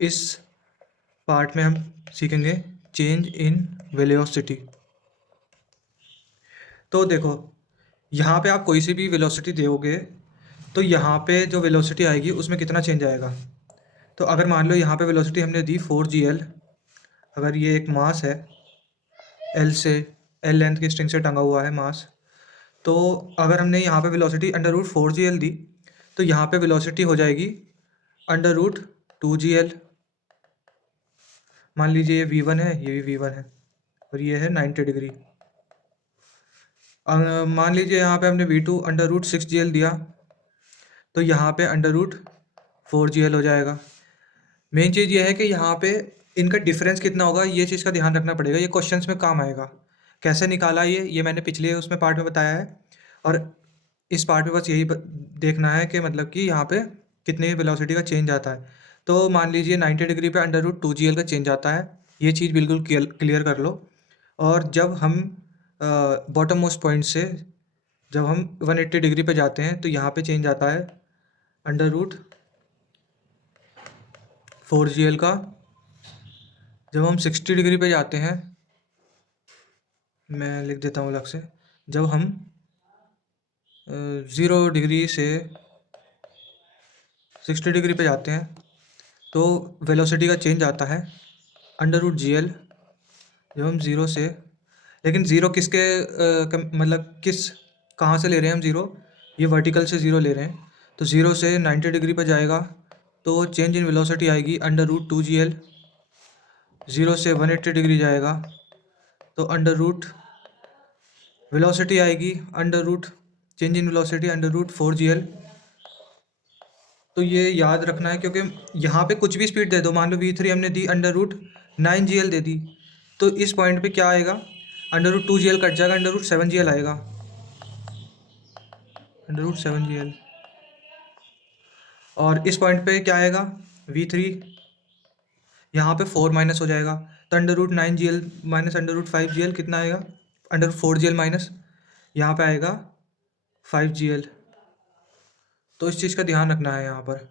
इस पार्ट में हम सीखेंगे चेंज इन वेलोसिटी। तो देखो, यहाँ पे आप कोई सी भी वेलोसिटी दोगे तो यहाँ पे जो वेलोसिटी आएगी उसमें कितना चेंज आएगा। तो अगर मान लो यहाँ पे वेलोसिटी हमने दी 4gl, अगर ये एक मास है, एल लेंथ की स्ट्रिंग से टंगा हुआ है मास, तो अगर हमने यहाँ पे वेलोसिटी √4gl दी तो यहाँ पे वेलोसिटी हो जाएगी √2gl। मान लीजिए ये v1 है, ये भी v1 है और ये है 90 डिग्री। मान लीजिए यहाँ पे हमने v2 √6gl दिया तो यहाँ पे √4gl हो जाएगा। मेन चीज़ ये है कि यहाँ पे इनका डिफरेंस कितना होगा, ये चीज़ का ध्यान रखना पड़ेगा। ये क्वेश्चंस में काम आएगा। कैसे निकाला ये मैंने पिछले उसमें पार्ट में बताया है, और इस पार्ट में बस यही देखना है कि मतलब कि यहाँ पे कितनी वेलोसिटी का चेंज आता है। तो मान लीजिए 90 डिग्री पे √2gl का चेंज आता है, ये चीज़ बिल्कुल क्लियर कर लो। और जब हम बॉटम मोस्ट पॉइंट से जब हम 180 डिग्री पे जाते हैं तो यहाँ पे चेंज आता है √4gl का। जब हम 60 डिग्री पे जाते हैं, मैं लिख देता हूँ अलग से, जब हम 0 डिग्री से 60 डिग्री पे जाते हैं तो वेलोसिटी का चेंज आता है √gl। जब हम ज़ीरो से, लेकिन ज़ीरो किसके मतलब किस कहाँ से ले रहे हैं हम ज़ीरो, ये वर्टिकल से ज़ीरो ले रहे हैं। तो ज़ीरो से 90 डिग्री पर जाएगा तो चेंज इन वेलोसिटी आएगी √2gl। ज़ीरो से 180 डिग्री जाएगा तो वेलोसिटी आएगी चेंज इन वेलोसिटी √4gl। तो ये याद रखना है, क्योंकि यहाँ पे कुछ भी स्पीड दे दो, मान लो v3 हमने दी √9gl दे दी, तो इस पॉइंट पे क्या आएगा, √2gl कट जाएगा, √7gl आएगा, √7gl। और इस पॉइंट पे क्या आएगा, v3 यहाँ पे 4 माइनस हो जाएगा, तो √9gl माइनस √5gl कितना आएगा, √4gl माइनस यहाँ पे आएगा 5gl। तो इस चीज़ का ध्यान रखना है यहाँ पर।